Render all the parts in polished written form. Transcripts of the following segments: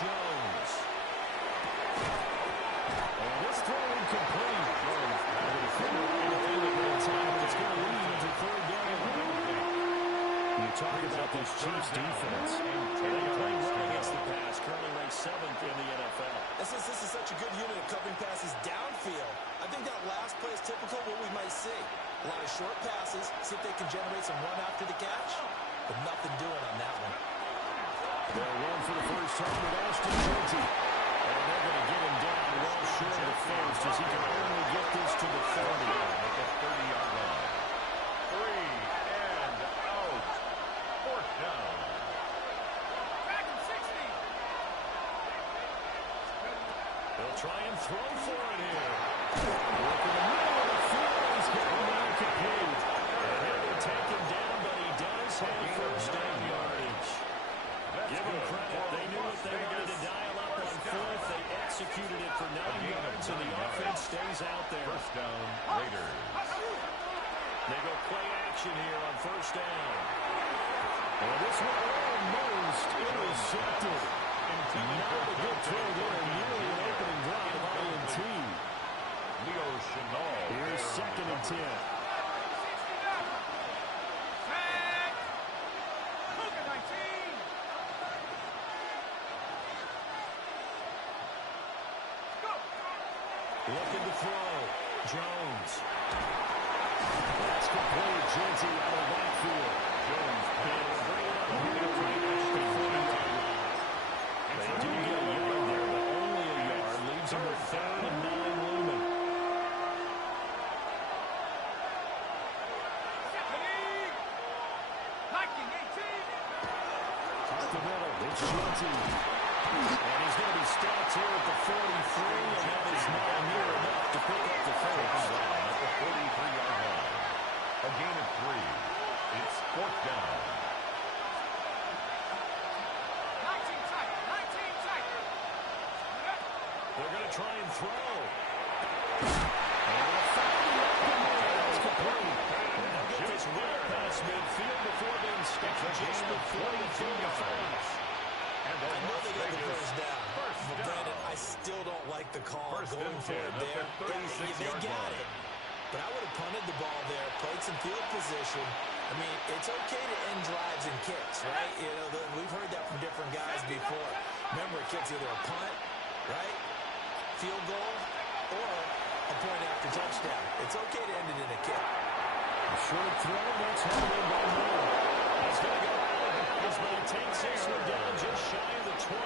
Jones. And this throw incomplete. It's going to lead to third down. You talk about this Chiefs defense. They're playing well against the pass. Currently ranked 7th in the NFL. This is such a good unit of covering passes downfield. I think that last play is typical of what we might see. A lot of short passes, see if they can generate some run after the catch, but nothing doing on that one. They'll run for the first time with Ashton Jeanty. And they're going to get him down well short of the first as he can only get this to the 30. At the 30-yard line. 3 and out. 4th down. Back in 60. They'll try and throw for it here. Look in the middle of the field. He's getting down complete. And they will take him down, but he does have first down yardage. Give them credit. They knew what they wanted to dial up on 4th. They executed it for 9 yards, and the offense stays out there. First down, Raiders. They go play action here on first down. And this one almost intercepted. Not a good throw there. Nearly an opening drive by INT. Leo Chenal. Here's 2nd and 10. Looking to throw. Jones. That's complete. Jeanty out of the backfield. Jones. And will bring it up here right at the 40-yard line. They do get a yard there, but only a yard. Leaves them with 3rd and 9 looming. Up the middle. It's Jeanty. And he's going to be stopped here at the 43, and that is not near enough to pick up the first. At the 43-yard line. A gain of 3. It's 4th down. 19 tight. They're going to try and throw. And they'll find the open man. That's complete. And they'll get this well past midfield before being stopped just before the field goal. I know they got the first down, but Brandon, I still don't like the call going for it there. They got it, but I would have punted the ball there, played some field position. I mean, it's okay to end drives and kicks, right? You know, we've heard that from different guys before. Remember, a kick's either a punt, right, field goal, or a point after touchdown. It's okay to end it in a kick. A short throw, that's held in by Miller. He's going to go out of bounds, but it takes this one down just shy of the 20.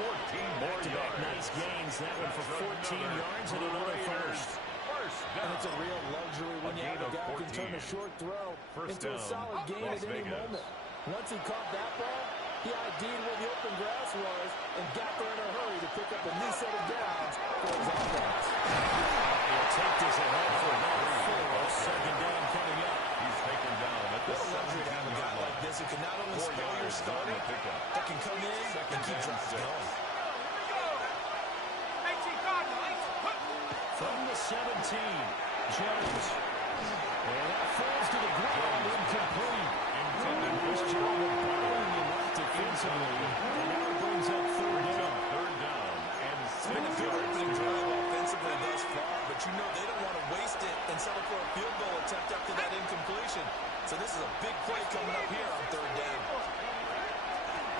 14 more Back-to-back yards. nice gains. That one for 14 yards and another first. First down. And it's a real luxury when you have a guy who can turn a short throw into a solid gain at any moment. Once he caught that ball, he ID'd where the open grass was and got there in a hurry to pick up a new set of downs for his offense. He'll take this ahead for another 4. Second down coming up. He's taken down at the What a luxury to have a guy like this who can not only spell your starter, but can come in and keep drives going. From the 17, Jones. And that falls to the ground, incomplete. Nice job of bottling him out defensively. And now it brings up 3rd down. 3rd down. And It's been a good opening drive offensively thus far, but you know they don't want to waste it and settle for a field goal attempt after that incompletion. So this is a big play coming up here on 3rd down.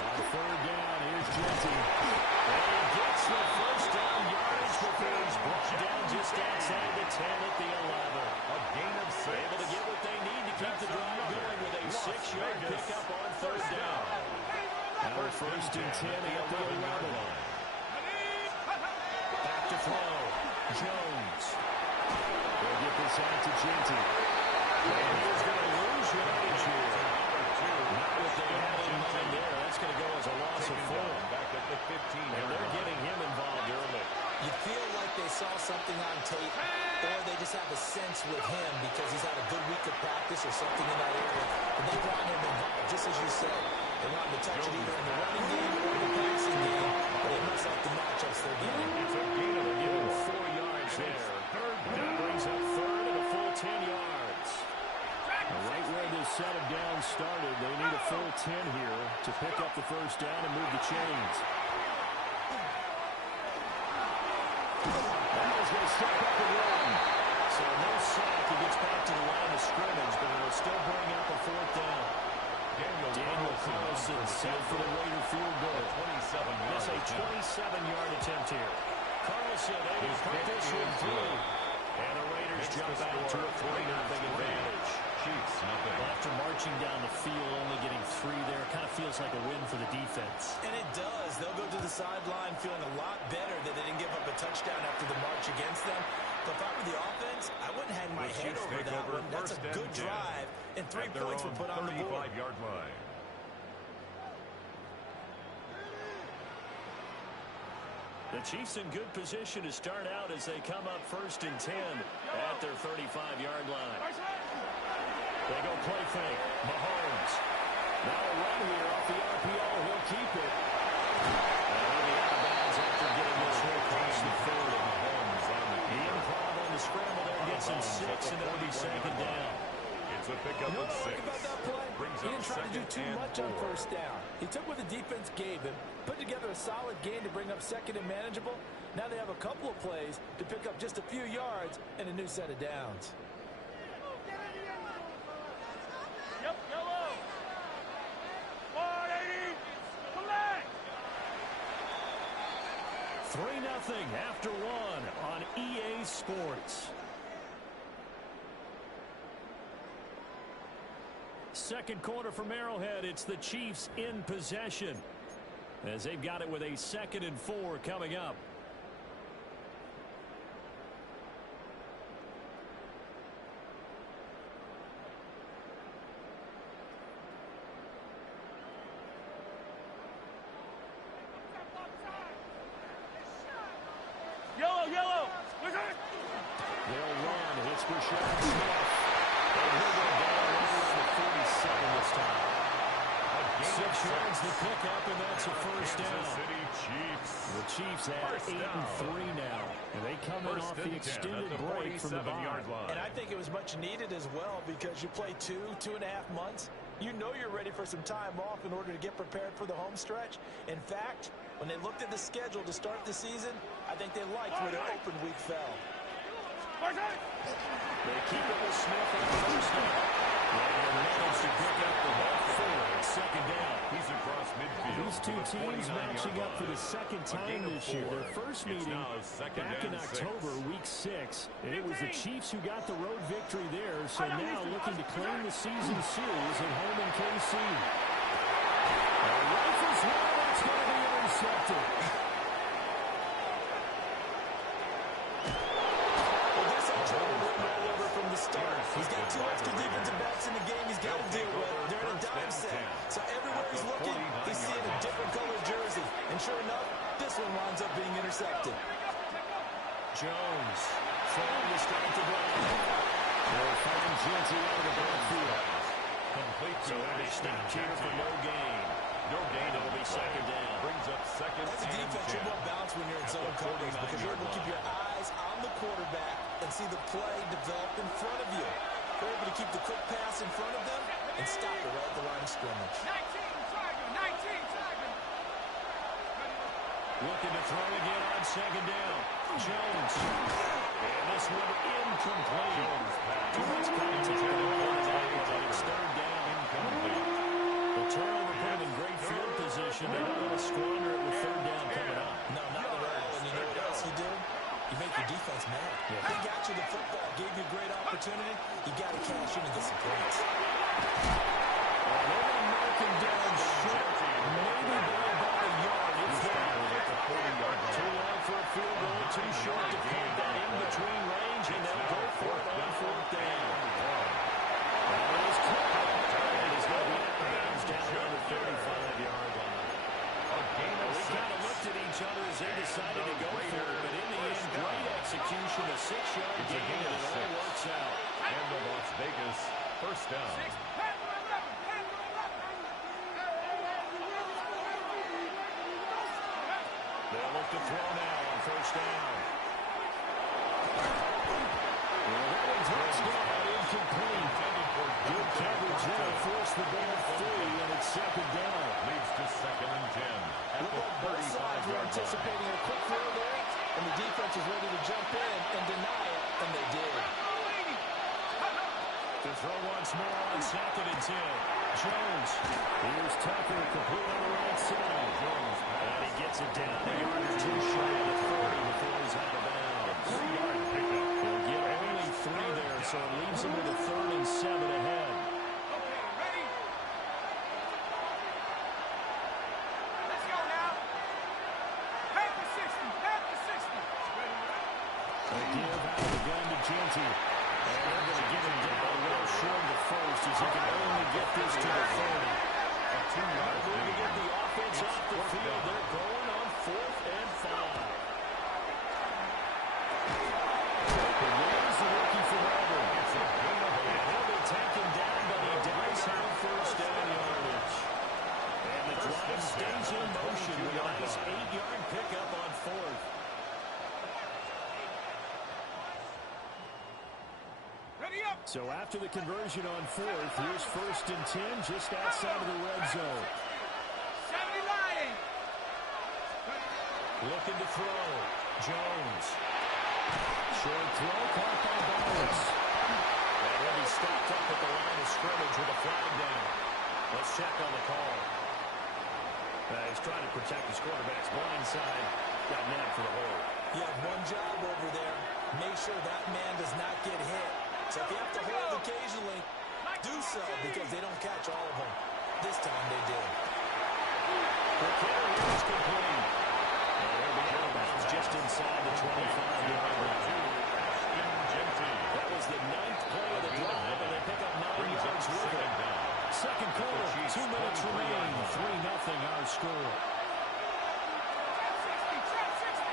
On 3rd down, here's Jeanty. And he gets the first down yardage before he's brought down just outside the 10 at the 11. a gain of 6. Able to get what they need to keep the drive going with a 6-yard pickup on 3rd down. Now 1st and 10 at the 11. Back to throw. Jones. They'll get this out to Jeanty. And he's going to lose yardage here. Not what they had in mind there. That's going to go as a loss of 4. Back at the 15. And they're getting him involved early. You feel like they saw something on tape, or they just have a sense with him because he's had a good week of practice or something in that area, and they want him involved, just as you said. They want him to touch it either in the running game or the passing game, but they must like the matchups they're getting. It's a gain of Give him 4 yards there. That brings up 3rd and a full 10 yards. Right where this set of downs started, they need a full 10 here to pick up the first down and move the chains. step up and run. So no sack. He gets back to the line of scrimmage, but it'll still bring up a fourth down. Daniel Carlson set for the Raider field goal. That's a 27-yard attempt here. Carlson able to put this one through. And the Raiders jump out to a 3-0 advantage. Chiefs, nothing. Well, after marching down the field, only getting 3 there, kind of feels like a win for the defense. And it does. They'll go to the sideline feeling a lot better that they didn't give up a touchdown after the march against them. But if I were the offense, I wouldn't hang my head over that one. That's a good drive, and 3 points were put on the board. 35-yard line. The Chiefs in good position to start out as they come up 1st and 10 at their 35-yard line. They go play fake. Mahomes. Now a run here off the RPO. He'll keep it. And he'll be out of bounds after getting this one across the 30. The improv on the scramble there gets him 6, and it'll be 2nd down. It's a pickup of 6. About that play? He didn't try to do too much on 1st down. He took what the defense gave him, put together a solid gain to bring up 2nd and manageable. Now they have a couple of plays to pick up just a few yards and a new set of downs. Yep, yellow. 180. Collect. 3-0 after 1 on EA Sports. Second quarter from Arrowhead. It's the Chiefs in possession as they've got it with a 2nd and 4 coming up. Yellow, yellow. They'll run. It's Rashad Smith. And he'll go down right around the 47 this time. 6 yards to pick up, and that's a 1st down. The Chiefs at 8-3 now, and they come in off the extended break from the bye. And I think it was much needed as well because you play 2.5 months. You know you're ready for some time off in order to get prepared for the home stretch. In fact, when they looked at the schedule to start the season, I think they liked where their open week fell. They keep it with Smith on the 1st down. And managed to pick up the ball 2nd down. He's across midfield. These two teams matching up for the 2nd time this year. Their first meeting back in October, week 6. And it was the Chiefs who got the road victory there. So now looking to claim the season series at home in KC. Rifles one, that's going to be intercepted. He's got 2 extra defensive backs in the game he's got to deal with during a dime set. So everywhere he's looking, he's seeing a different colored jersey. And sure enough, this one winds up being intercepted. Jones trying to start the drive. They'll find Genty out of the backfield. Complete So they stopped here for no gain. No gain. It'll be 2nd down. Brings up 2nd As a defense, you're more balanced when you're in zone coverage because you're able to keep your eyes on the quarterback and see the play develop in front of you. You're able to keep the quick pass in front of them and stop it right at the line of scrimmage. 19 target. Looking to throw again on 2nd down. Jones. And this one incomplete. Too much contact on the line, but it's 3rd down. Incomplete. The turnover put him in great field position. They don't want to squander it with 3rd down coming up. No, not at all. And you know what else you do? You make your defense mad. Yeah. They got you the football, gave you a great opportunity. You got to cash in and get some points. They're marking down short. Maybe by about a yard. It's down. Too long for a field goal. Too short to plug that in between range, and they'll go for it on 4th down. And he's caught. And he's going to be out of bounds down on the 35-yard line. We kind of looked at each other as they decided to go for it, but in the end, great execution, a 6-yard gain, and it all works out. And the Las Vegas 1st down. They'll look to throw now on 1st down. Touchdown, incomplete. Good coverage there, forced the ball free, and it's 2nd down. Leads to 2nd and 10. Look like both sides were anticipating a quick throw there, and the defense is ready to jump in and deny it, and they did. To throw once more on 2nd and 10. Jones. Here's Tucker, complete on the right side. Jones. And he gets it down a yard or two shy of the 30 before he's out of bounds. 3-yard pickup. He'll get only 3 there, so it leaves him with a 3rd and 7 ahead. Okay, ready? Let's go now. Back to 60. Back to 60. A give out of the gun to Genty. And they're going to get him down well short of the first as he can only get this to the 30. A 2-yard Able to get the offense off the field. They're going on 4th and 5. The Williams, the rookie from Auburn. And he'll be taken down, but he does have first down yardage. And the drive stays in motion with a nice 8-yard pickup on 4th. Ready up. So after the conversion on 4th, here's 1st and 10 just outside of the red zone. 70 Lion. Looking to throw. Jones. Short throw caught by Bowers. And he'll be stopped up at the line of scrimmage with a flag down. Let's check on the call. He's trying to protect his quarterback's blind side. Got nabbed for the hole. You have one job over there. Make sure that man does not get hit. So if you have to hold occasionally, do so because they don't catch all of them. This time they did. The carry is complete. And he'll be out of bounds just inside the 25-yard line. That was the 9th play of the drive, and they pick up 9 yards with it. Second quarter, 2 minutes remain. 3-0 our score. Trap 60.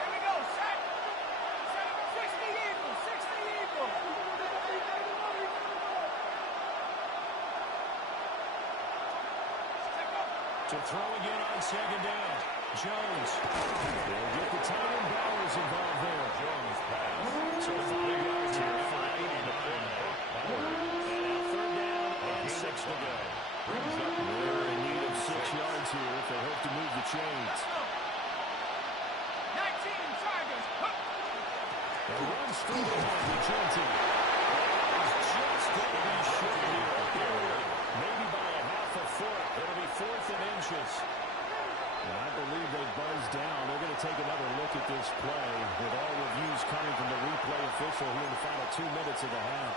Here we go. Set. 60 Eagle. 60 Eagle. To throw again on 2nd down. Jones. They'll get the tight end Bowers involved there. Jones pass. So 5 yards here. 5 on the play. And now 3rd down and 6 to go. They're in need of 6 yards here if they hope to move the chains. 19 Tigers. And run straight ahead with Genty. He's just going to be short here. Maybe by a half a foot. It'll be 4th and inches. And I believe they buzzed down. They're going to take another look at this play with all reviews coming from the replay official here in the final 2 minutes of the half.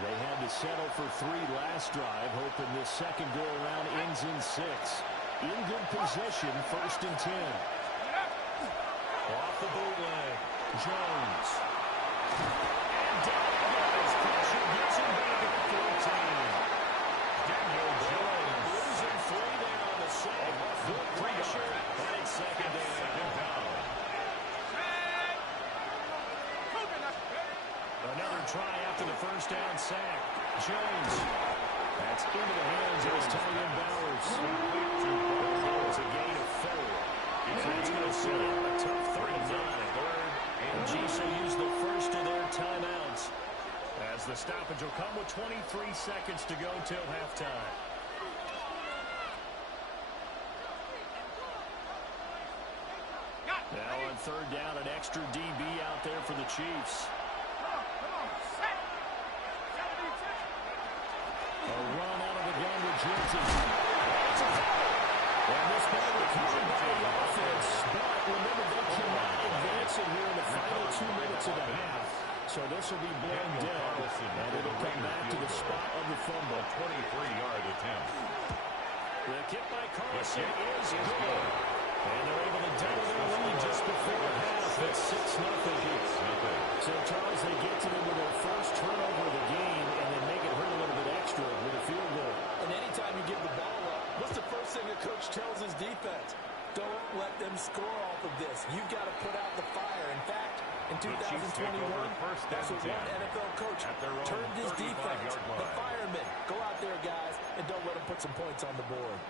They had to settle for 3 last drive, hoping this second go-around ends in 6. In good position, 1st and 10. Off the bootleg, Jones. And down goes. Pressure gets him back at the 14. Daniel Jones losing 3 there on the sack. Good pressure, and it's 2nd down. Another try after the first down sack. Jones. That's into the hands of his tight end Bowers. It's a gain of 4. It's going to set up a tough 39. And GC used the first of their timeouts. As the stoppage will come with 23 seconds to go till halftime. Now on 3rd down, an extra DB out there for the Chiefs. Come on. Set. 72. A run out of the gun to Genty. And this ball recovered by the offense. But remember, they cannot advance it here in the final 2 minutes of the half. So this will be blown down, and it'll come back to the spot of the fumble. 23-yard attempt. The kick by Carlson is good. And they're able to double their lead just before half. It's 6-0. So, Charles, they get to them with their first turnover of the game and then make it hurt a little bit extra with a field goal. And anytime you give the ball up, what's the first thing a coach tells his defense? Don't let them score off of this. You've got to put out the fire. In fact, in 2021, that's what one NFL coach turned his defense. The firemen. Go out there, guys, and don't let them put some points on the board.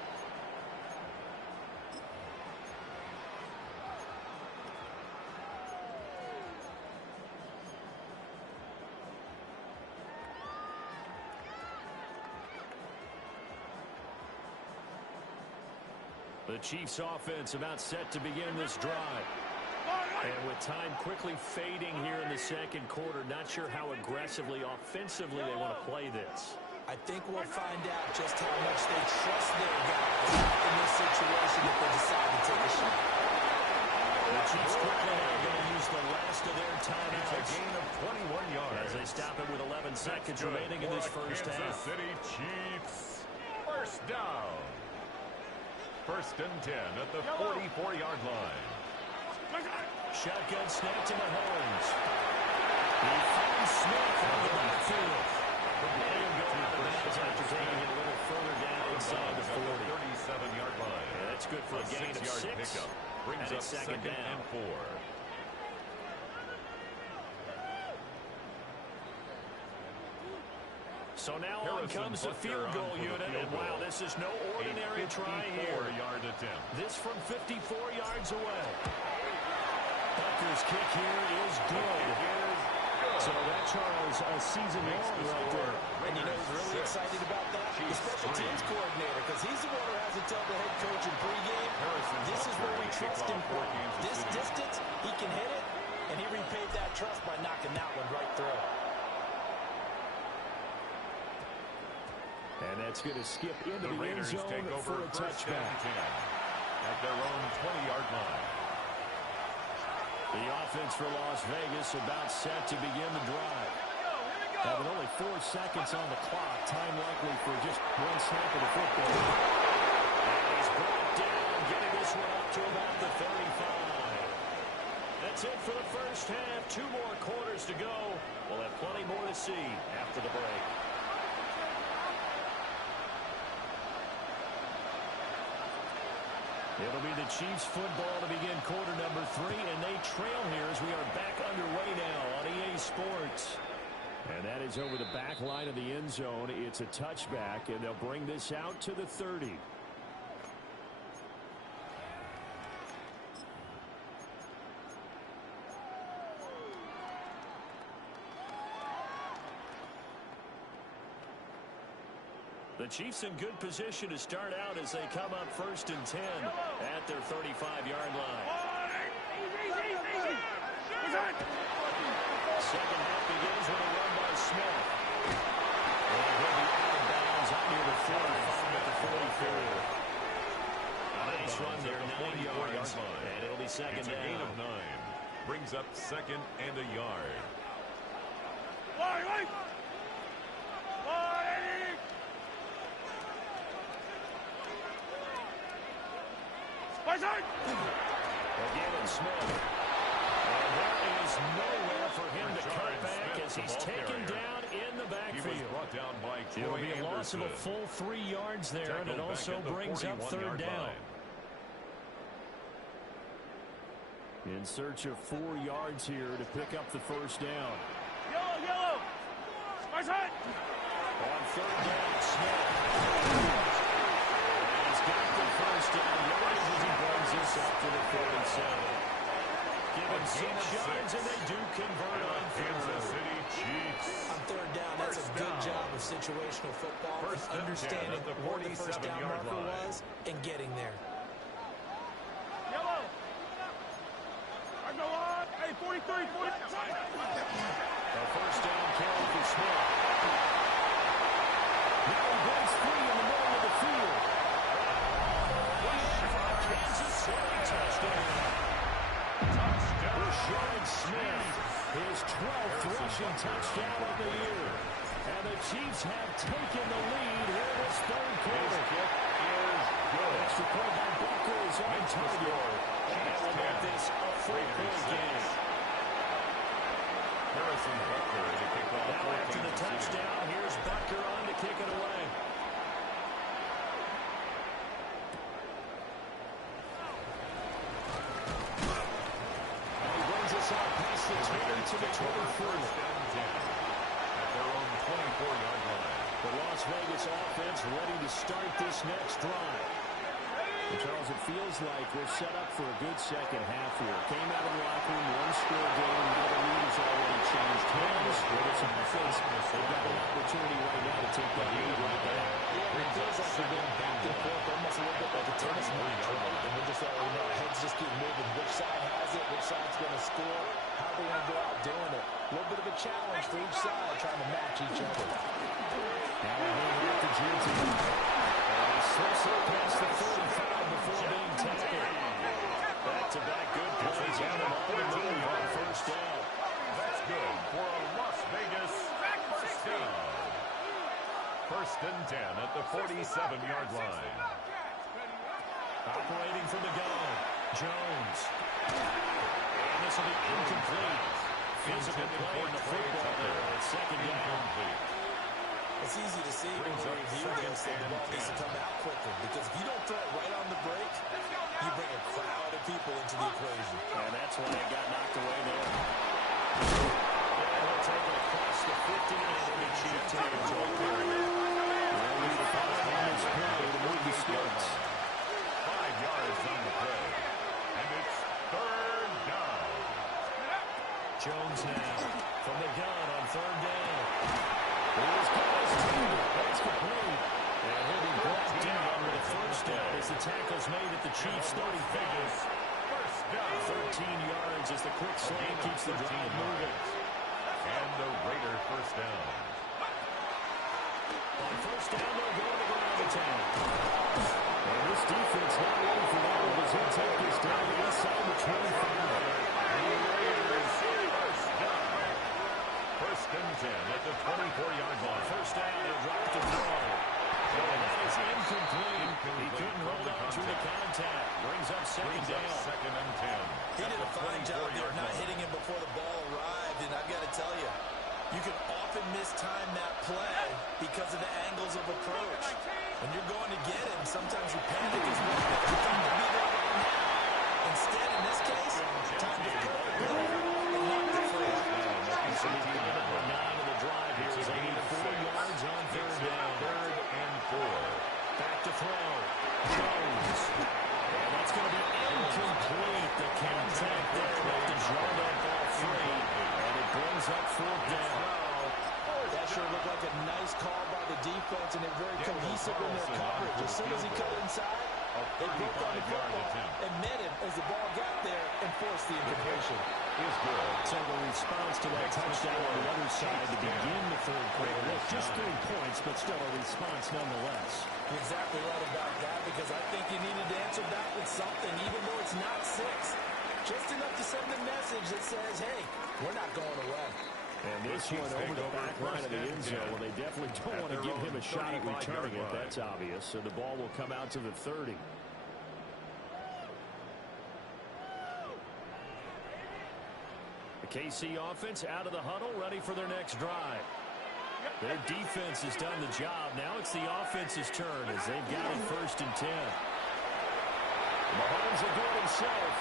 The Chiefs offense about set to begin this drive. And with time quickly fading here in the second quarter, not sure how aggressively, offensively they want to play this. I think we'll find out just how much they trust their guys in this situation if they decide to take a shot. The Chiefs quickly are going to use the last of their timeouts. A gain of 21 yards. As they stop it with 11 seconds remaining in this first half. Kansas City Chiefs. First down. First and 10 at the 44-yard line. Shotgun snap to Mahomes. He finds Smith on the backfield. Letting him go out of bounds after taking it a little further down inside the 40. 37-yard line. Yeah, that's good for a gain of 6. Pickup. Brings up second and 4. So now on comes the field goal unit, and wow, this is no ordinary try here. 54-yard attempt. This from 54 yards away. Bucker's kick here is good. So that, Charles, a season long right there. And you know who's really excited about that? The special teams coordinator, because he's the one who has to tell the head coach in pregame, this is where we trust him from. This distance, he can hit it, and he repaid that trust by knocking that one right through. And that's going to skip into the end Raiders zone take over for a touchback. At their own 20-yard line. The offense for Las Vegas about set to begin the drive. Having only 4 seconds on the clock, time likely for just one snap of the football. And he's brought down, getting this one up to about the 35. That's it for the first half. 2 more quarters to go. We'll have plenty more to see after the break. It'll be the Chiefs football to begin quarter number 3, and they trail here as we are back underway now on EA Sports. And that is over the back line of the end zone. It's a touchback, and they'll bring this out to the 30. The Chiefs in good position to start out as they come up first and 10 at their 35-yard line. Second half begins with a run by Smith. And he'll be out of bounds out near the 45 at the 44. A nice run there, 9 yards, and it'll be second down. Gain of 9. Brings up second and a yard. Again, it's Smith. And there is nowhere for him to cut back as he's taken down in the backfield. He was brought down by It'll Troy be a loss of a full 3 yards there, and it also brings up third down. In search of 4 yards here to pick up the first down. Yellow! On third down, Smith. He's got the first down yards as he brings this up to the 47. Given 6 yards, and they do convert on Kansas third. City Chiefs. On third down, that's a good job of situational football, understanding where the first down marker was and getting there. Yellow! I go on! Hey, 43, 40. A first down carry for Smith. Now he breaks free in the middle of the field. Kansas City touchdown. Rashard Smith, his 12th rushing touchdown of the year. And the Chiefs have taken the lead here this third quarter. Extra point by Bucker is on target. And will make this a 4-point game. Harrison Bucker to kick off. Now after the touchdown, here's Bucker on to kick it away. And he brings us out past the 10 to the 24. At their own 24-yard line. The Las Vegas offense ready to start this next drive. And Charles, it feels like we're set up for a good second half here. Came out of the locker room, 1-score game. Now the lead has already changed hands. With its offense, they've got an opportunity right now to take that lead right back. Yeah, it feels like they're going back and forth, almost a little bit like a tennis match. score. How are they going to go out doing it? A little bit of a challenge for each side, trying to match each other. Now we're moving up to Jersey. And he slips it past the 45 before being tackled. Back-to-back good plays on him all the move on first down. That's good for a Las Vegas first down. First and 10 at the 47-yard line. Operating from the gun, Jones. And this will be incomplete. Physical play in the football there at second down. It's easy to see when we review this that the ball needs to come out quicker, because if you don't throw it right on the break, you bring a crowd of people into the equation. And that's why it got knocked away there. And he'll take it across the 50 and into Chief territory. They'll need a 5 on this play to move the Sparks. 5 yards on the play. And it's third down. Jones now from the gun on third down. Here's Cousins. That's complete. And he'll be brought down with a first down as the tackle's made at the Chiefs' 35. First down. 13 yards as the quick slant keeps the drive moving. And the Raider first down. On first down, they'll go to the ground attack. And this defense not ready for that one as he'll take this down the inside the 25. First and 10 at the 24-yard line. First down, they'll drop to throw. And that is incomplete. He couldn't hold on to the contact. Brings up second down. Second and 10. He did a fine job there not hitting him before the ball arrived, and I've got to tell you, you can often mistime that play because of the angles of approach. When you're going to get him, sometimes you panic as well. You think to be there right now. Instead, in this case, time to throw it and knock the free. Number 9 of the drive here is 84 yards on third down. Third and 4. Back to throw. Jones. And that's going to be incomplete. The contact there left the draw that ball free. And it brings up fourth down. That sure looked like a nice call by the defense, and they're very cohesive in their coverage. As soon as he cut inside, they broke on the football and met him as the ball got there and forced the incompletion. So the response to that touchdown on the other side to begin the third quarter. Look, just 3 points, but still a response nonetheless. You're exactly right about that, because I think you needed to answer back with something, even though it's not 6. Just enough to send a message that says, hey, we're not going away. And this one over the back line of the end zone. Well, they definitely don't want to give him a shot at returning it. That's obvious. So the ball will come out to the 30. The KC offense out of the huddle, ready for their next drive. Their defense has done the job. Now it's the offense's turn as they've got it first and 10. Mahomes will do it himself.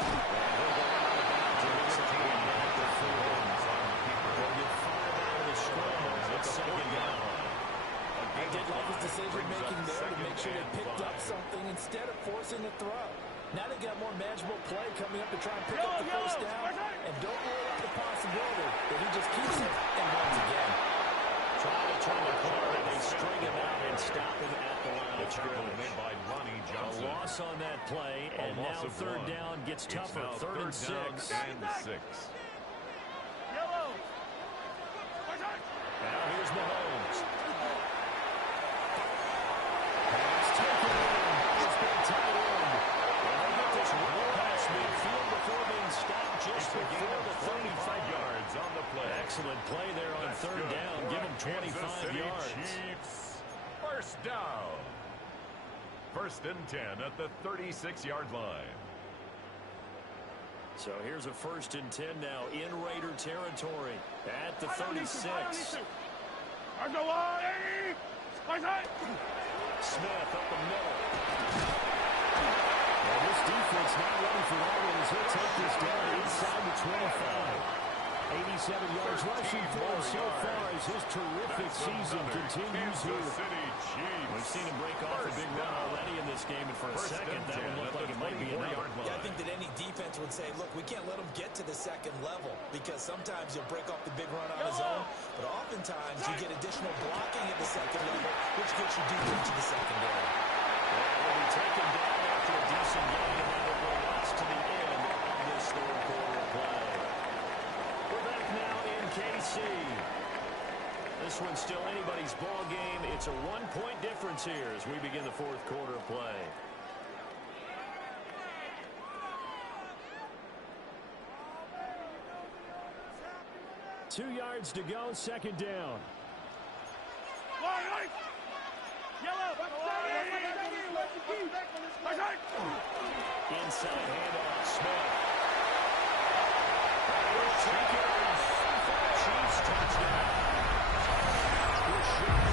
And he'll go out of bounds and it's a team after 4. They'll get 5 out of the scrum. It's second down. I did like his decision-making there to make sure they picked up something instead of forcing the throw. Now they got more manageable play coming up to try and pick up the first down. And don't rule out the possibility that he just keeps it and runs again. Try to turn the corner, and they string him out and stop him at the line of scrimmage. Made by Lonnie A Johnson. loss on that play, and now third down gets tougher. Third and 6. Now here's Mahomes. Pass taken in. It's been tight end. And they get this roll past midfield before being stopped just before the 35 yards on the play. Excellent play there on third down. Give them 25 yards. Chiefs. First down. First and 10 at the 36-yard line. So here's a first and 10 now in Raider territory at the 36. Smith up the middle. And this defense not ready for that one as he'll take this down inside the 25. 87 yards rushing for him so far as his terrific season continues here. We've seen him break off a big run already in this game, and for a second that one looked like it might be enough. Yeah, I think that any defense would say, look, we can't let him get to the second level, because sometimes he'll break off the big run on his own, but oftentimes you get additional blocking at the second level, which gets you deep into the secondary. Well, he'll be taken down after a decent game, and that will go lost to the end of this fourth quarter of play. We're back now in KC. This one's still anybody's ball game. It's a one-point difference here as we begin the fourth quarter of play. 2 yards to go, second down. Inside handoff, Smith. Chiefs touchdown.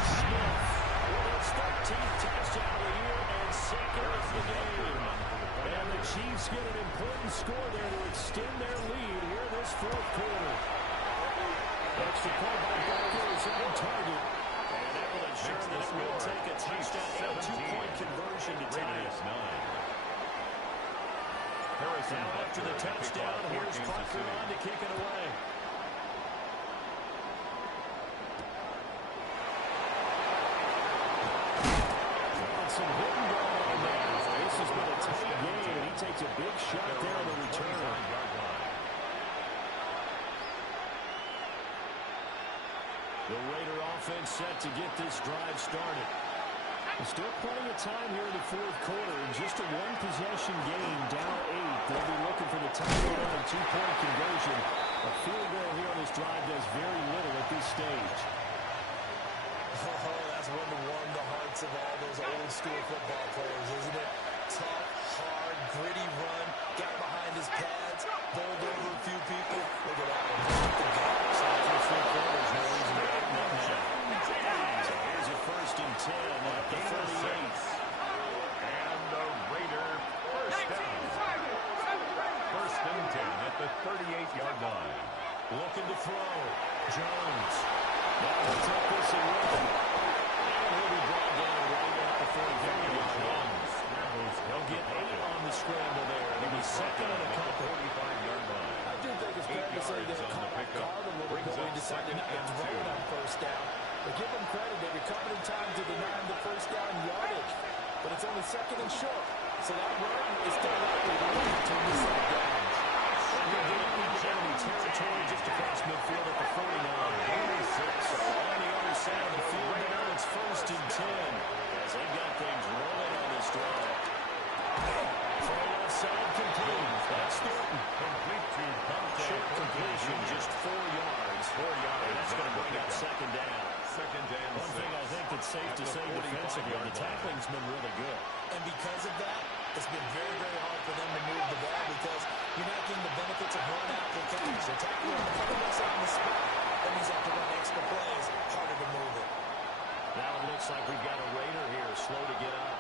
Smith with his 13th touchdown of the year and second of the game. And the Chiefs get an important score there to extend their lead here this fourth quarter. Extra point by Barker is on target. And that will ensure that it will take a touchdown and a two-point conversion to tie it. Now after the touchdown, here's Parker on to kick it away. Some hitting going on there. This has been a tight game. He takes a big shot there on the return. The Raider offense set to get this drive started. There's still plenty of time here in the fourth quarter. In just a one-possession game, down 8. They'll be looking for the touchdown and two-point conversion. A field goal here on this drive does very little at this stage. Oh, that's one to warm the hearts of all those old-school football players, isn't it? Tough, hard, gritty run, got behind his pads, bowled over a few people. Look at that one. So here's a 1st and 10 at the 38. And the Raider first down. 1st and 10 at the 38-yard line. Looking to throw. Jones. Now he'll take this and run. And he'll be brought down right at the 45-yard line. He'll get 8 on the scramble there. It'll be second and a couple. 45-yard line. I do think it's fair to say they caught off guard a little bit when he decided not to throw it on first down. But give them credit, they recovered in time to deny him the first down yardage. But it's only second and short. So that run is still likely to lead to a missed downs. We're getting into enemy territory just across midfield at the 49. 86. On the other side of the field now, it's 1st and 10. As they've got things rolling on this drive. Throw outside complete. That's Thornton. Complete to Dante. Short completion, just 4 yards. 4 yards. And that's going to bring up second down. Second and One thing I think that's safe to say defensively, the tackling's been really good. And because of that, it's been very, very hard for them to move the ball because you're not getting the benefits of run after catch. They're tackling us on the spot. That means you have to run extra plays. Harder to move it. Now it looks like we've got a Raider here, slow to get up.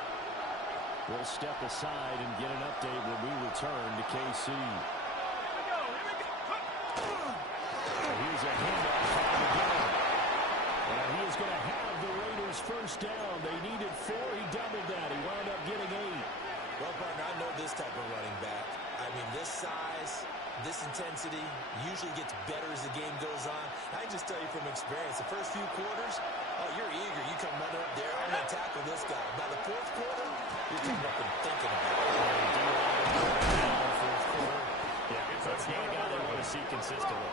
We'll step aside and get an update when we return to KC. Here's a handoff again. And he is going to have the Raiders first down. They needed 4. He doubled that. He wound up getting 8. Well, partner, I know this type of running back. I mean, this size, this intensity usually gets better as the game goes on. I can just tell you from experience, the first few quarters, oh, you're eager. You come running up there. I'm going to tackle this guy. By the fourth quarter, you're coming up and thinking about it. Fourth quarter. Yeah, that's not a guy they want to see consistently.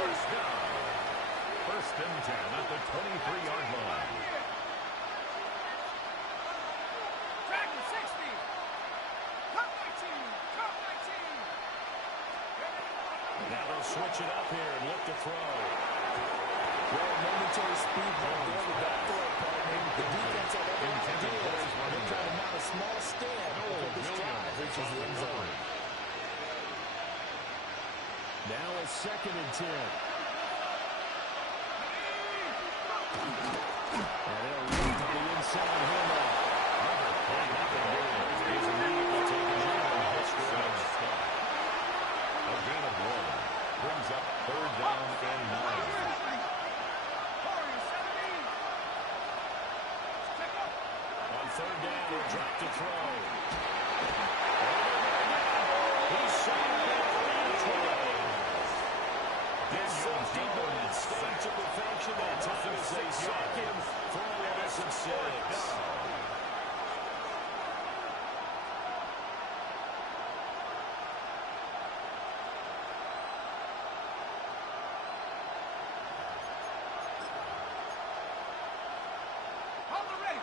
First down. 1st and 10 at the 23-yard line. Now they'll switch it up here and look to throw. Well, momentary speed bump there with that throw, partner. The defense had everything to do. They're trying to mount a small stand before this drive reaches the end zone. Now it's 2nd and 10. And they'll lead to the inside handoff. He's immediately taken out of the scrimmage. A gain of 1 brings up 3rd down and 9. On 3rd down, he'll drop to throw. He's shot at his safety bonus stage of perfection that time as they sack him for a loss of 6.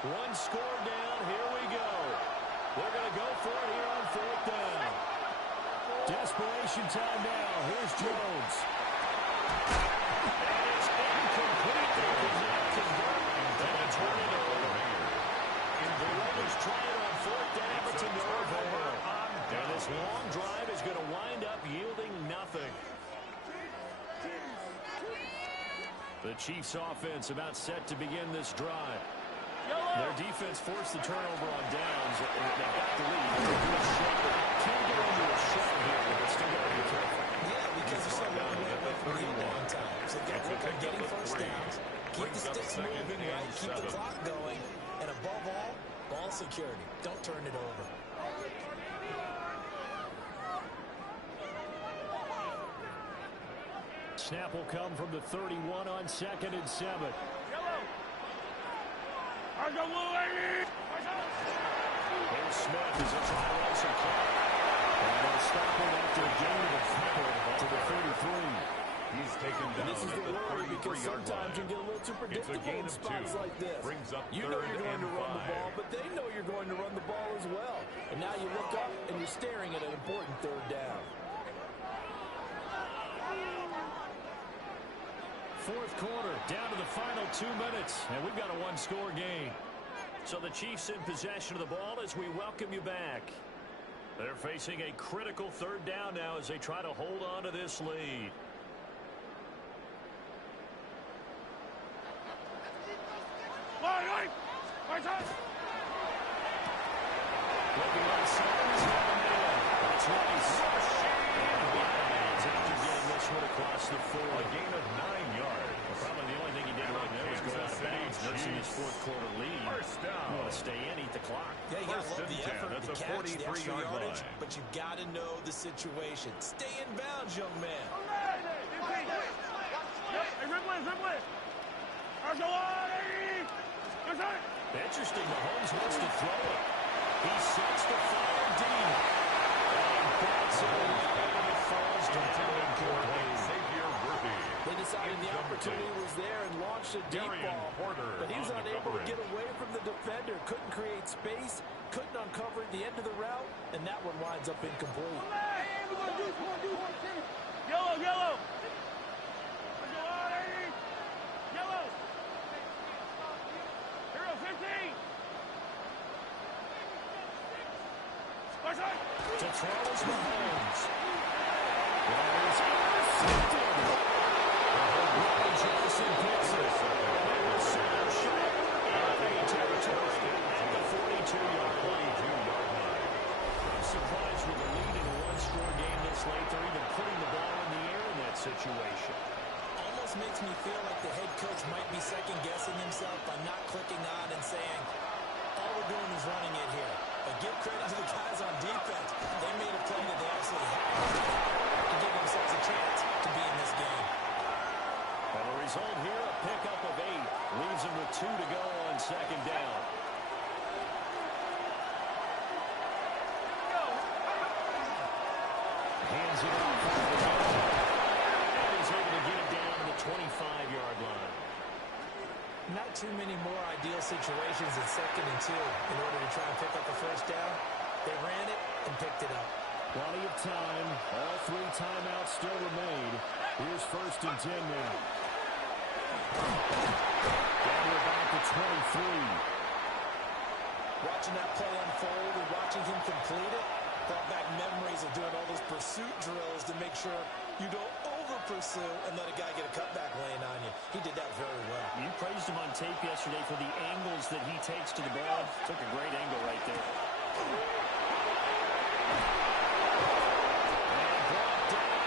One score down. Here we go. They're going to go for it here on fourth down. Desperation time now. Here's Jones. And it's incomplete. They did not convert. And they turn it over. The Raiders try it on fourth down, but to no avail. And this long drive is going to wind up yielding nothing. The Chiefs' offense about set to begin this drive. Their defense forced the turnover on downs. They got the lead. Can't get into a shot here, but still got to be careful. Yeah, because they're so long way away from the end on time. So they've got to work on getting first downs, keep the sticks moving, right, keep the clock going, and above all, ball security. Don't turn it over. Snap will come from the 31 on 2nd and 7. Here's Smith as a try to run some clock. And they'll stop it after a gain of a couple to the 33. He's taken down This is the worry because sometimes you get a little too predictable in spots like this. Brings up You know you're going to run the 3rd and ball, 5. but they know you're going to run the ball as well. And now you look up and you're staring at an important third down. Fourth quarter, down to the final 2 minutes, and we've got a one-score game. So the Chiefs in possession of the ball as we welcome you back. They're facing a critical third down now as they try to hold on to this lead. Looking on Simmons, that's Rice. After getting this one across the 4. A gain of 9 yards. Probably the only thing he did right there was go out of bounds, nursing his fourth quarter lead. First down. You want to stay in, eat the clock. Yeah, you got to First love the and 10 effort, at the the catch, the extra 43-yard yardage, line. but you've got to know the situation. Stay in bounds, young man. Interesting, Mahomes wants to throw it. He sets the fire deep. And bats it away, and it falls down incomplete. They decided the opportunity was there and launched a deep ball. But he was unable to get away from the defender. Couldn't create space, couldn't uncover the end of the route, and that one winds up incomplete. Yellow, yellow. Hero 15. To throw is Mahomes. That is intercepted. Ryan Johnson picks it. It was Sam shot. Enemy territory at the 42-yard line. I'm surprised with the lead in a one-score game this late. They're even putting the ball in the air in that situation. Almost makes me feel like the head coach might be second-guessing himself by not clicking on and saying, all we're doing is running it here. But give credit to the guys on defense. They made a play that they absolutely had to give themselves a chance to be in this game. And the result here, a pickup of 8. Leaves them with 2 to go on second down. Hands it off. And he's able to get it down to the 25-yard line. Not too many more ideal situations in 2nd and 2 in order to try and pick up the first down. They ran it and picked it up. Plenty of time. All 3 timeouts still remain. Here's 1st and 10 now. Down to about the 23. Watching that play unfold and watching him complete it brought back memories of doing all those pursuit drills to make sure you don't over-pursue and let a guy get a cutback lane on you. He did that very well. You praised him on tape yesterday for the angles that he takes to the ball. Took a great angle right there. And brought down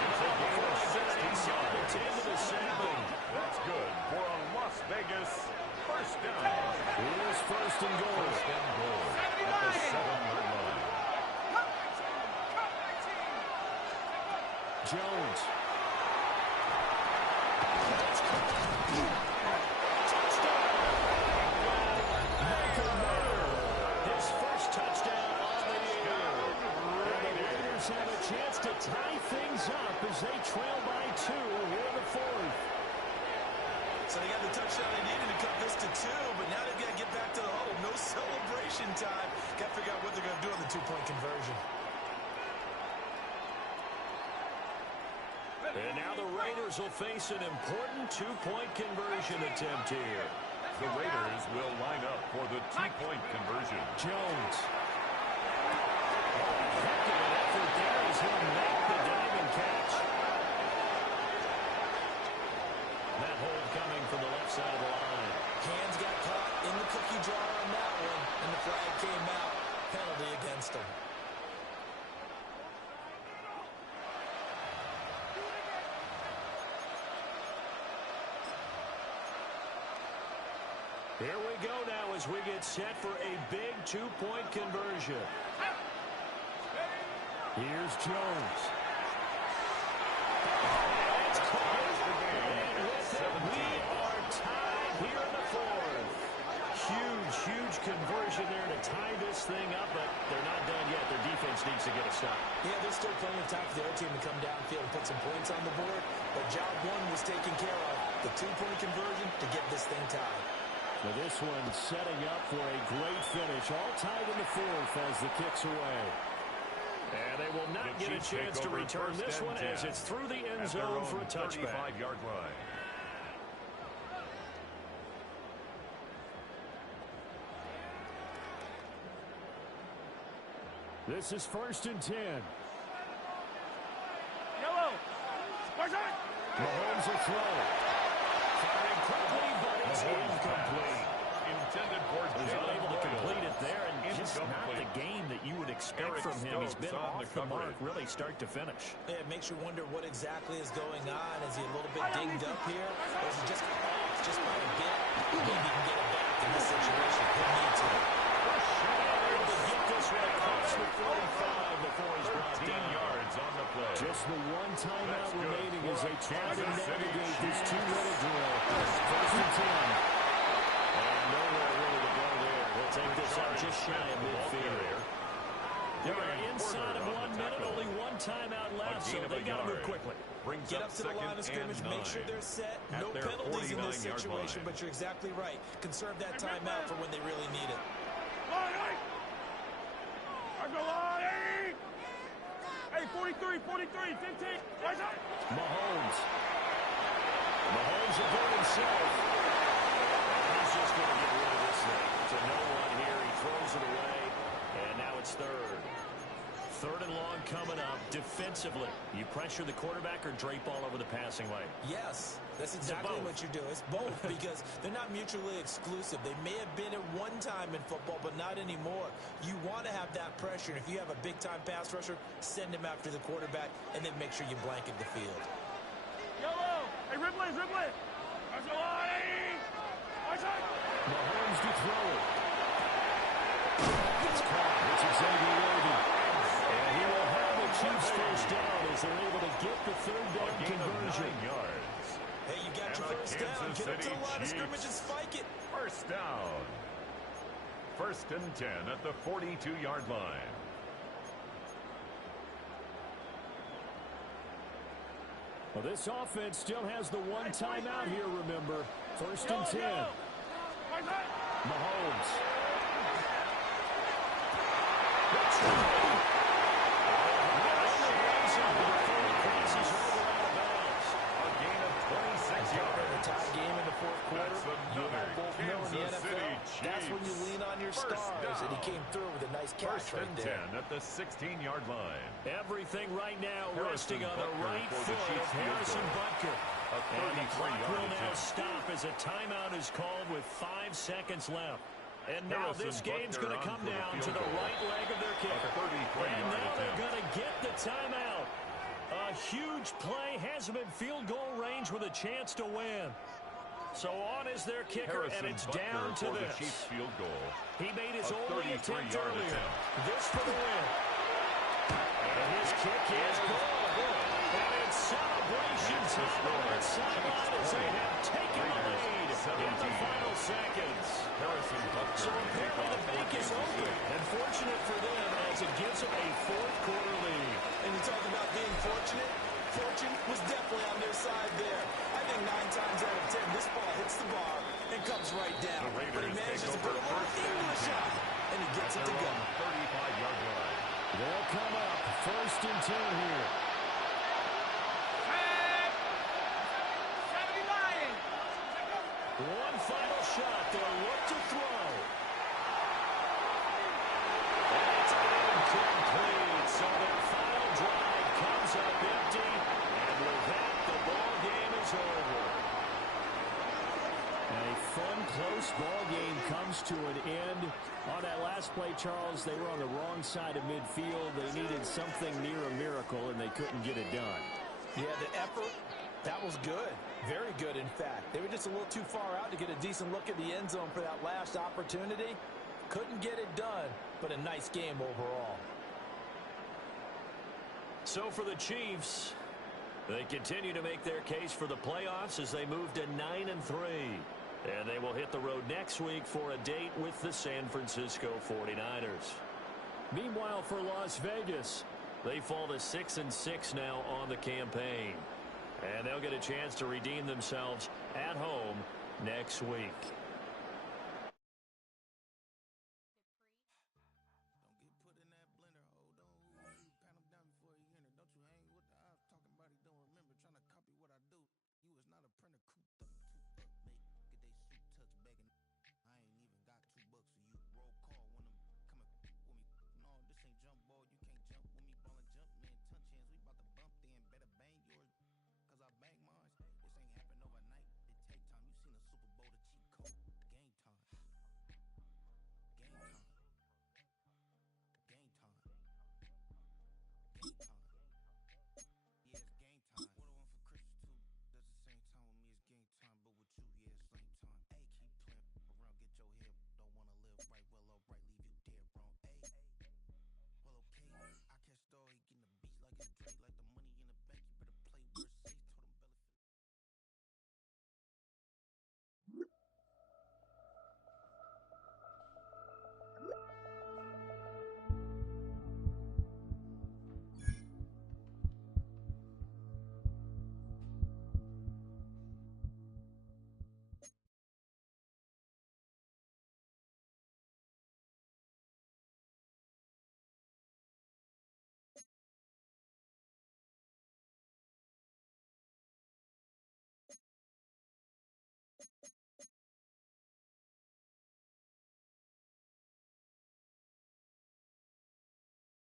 for 60 yards into the sandbag. That's good for a Las Vegas first down. Here's 1st and goal. First and goal at the 7-yard line. Jones. His first touchdown on the year. And the Raiders have a chance to tie things up as they trail by 2 here in the 4th. So they got the touchdown they needed to cut this to 2, but now they've got to get back to the huddle. No Raiders will face an important two-point conversion attempt here. The Raiders will line up for the two-point conversion. Jones. Heck of an effort there as he'll make the diving catch. That hold coming from the left side of the line. Hands got caught in the cookie jar on that one, and the flag came out. Penalty against him. Here we go now as we get set for a big two-point conversion. Here's Jones. It's close. And with it, we are tied here in the fourth. Huge conversion there to tie this thing up, but they're not done yet. Their defense needs to get a stop. Yeah, there's still plenty of time for their team to come downfield and put some points on the board, but job one was taken care of. The two-point conversion to get this thing tied. Now this one setting up for a great finish. All tied in the fourth as the kick's away. And they will not get a chance to return this one as it's through the end zone for a touchback. 35-yard line. This is 1st and 10. Yellow. Where's that? Mahomes will throw. Firing quickly, but it's incomplete. Intended for He's unable to complete it there, and just not the game that you would expect from him. He's been off the mark, really start to finish. Yeah, it makes you wonder what exactly is going on. Is he a little bit dinged up here? Or is he just off just by a bit? Maybe he can get it back in this situation. He'll need to. Able to get this one across the 45 before he's brought 13 down. yards on the play. Just the one timeout That's good remaining for as they a try to Kansas City navigate this Chiefs. two-minute drill. 1st and 10. And nowhere really to go there. We'll take this out just shy of midfield. They are inside of 1 minute, only one timeout left, so they got to move quickly. Brings Get up up to the line of scrimmage, make sure they're set. At No their penalties in this 49-yard situation, line. but you're exactly right. Conserve that timeout for when they really need it. Hey, 43, 43, 15. Where's that? Mahomes will go himself. And he's just going to get rid of this thing. To no one here. He throws it away. And now it's third. Third and long coming up defensively. You pressure the quarterback or drape all over the passing lane? Yes, that's exactly what you do. It's both because they're not mutually exclusive. They may have been at one time in football, but not anymore. You want to have that pressure. And if you have a big-time pass rusher, send him after the quarterback, and then make sure you blanket the field. Yellow. Hey, Ripley. That's a line. Where's that? Mahomes to throw it. It's caught. It's Xavier Worthy. And he will have a Chiefs first down as they're able to get the third down conversion. 9 yards. Hey, you got And your the first down. Kansas Get up to City the line of scrimmage and Chiefs. spike it. First down. 1st and 10 at the 42-yard line. Well, this offense still has the one timeout here, remember. 1st and 10. Where's that? Mahomes. A gain of 26 yards. A tie game in the fourth quarter. That's You another have both know in the Kansas City NFL. That's when you Chiefs. lean on your First stars, and he down. came through with a nice catch 1st right and there. 10 at the 16-yard line. Everything right now Harrison resting on the Butker right for the foot of Chiefs field Harrison goal. Butker. A And the clock 33-yard will now attempt. stop as a timeout is called with 5 seconds left. And now Harrison this game's Butker going to on come for the down field to the goal. right leg of their A kicker. 33-yard And now they're attempt. going to get the timeout. A huge play has them in field goal range with a chance to win. So on is their kicker, Harrison and it's Butker down to for the this. Chiefs field goal. He made his A only attempt 33-yard earlier. attempt. This for the win. And his kick is good. And it's celebration time on that sideline as they have taken the lead in the final seconds. Harrison Butker. So apparently the bank is open. And fortunate for them as it gives them a fourth quarter lead. And you talk about being fortunate. Fortune was definitely on their side there. I think 9 times out of 10, this ball hits the bar and comes right down. The Raiders But he manages take to put over a little first and English 10. on, and he gets it to go. 35-yard line. They'll come up 1st and 10 here. shot. They'll look to throw. That's incomplete. So their final drive comes up empty. And with that, the ball game is over. A fun, close ball game comes to an end. On that last play, Charles, they were on the wrong side of midfield. They needed something near a miracle, and they couldn't get it done. Yeah, the effort, that was good. Very good, in fact. They were just a little too far out to get a decent look at the end zone for that last opportunity. Couldn't get it done, but a nice game overall. So for the Chiefs, they continue to make their case for the playoffs as they move to 9-3. And they will hit the road next week for a date with the San Francisco 49ers. Meanwhile, for Las Vegas, they fall to 6-6 now on the campaign. And they'll get a chance to redeem themselves at home next week.